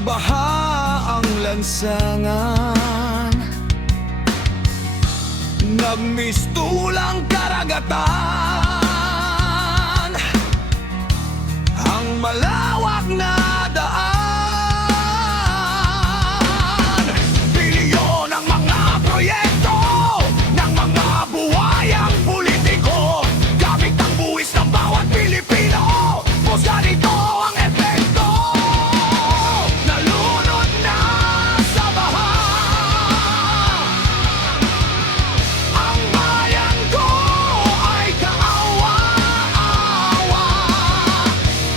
Nagbaha ang lansangan, nagmistulang karagatan, ang malawak na daan. Bilyon ang mga proyekto ng mga buhayang politiko, gamit ang buwis ng bawat Pilipino. Kung ganito ang epekto, nalunod na sa baha ang bayan ko, ay kaawa-awa.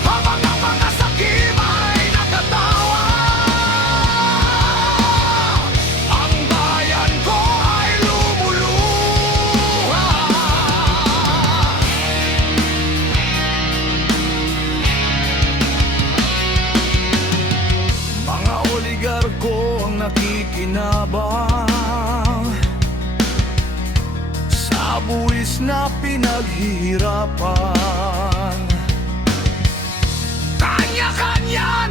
Habang ang mga sakim ay nakatawa, ang bayan ko ay lumuluha. Mga oligarko ang nakikinabang sa buwis na pinaghihirapan. Kanya-kanya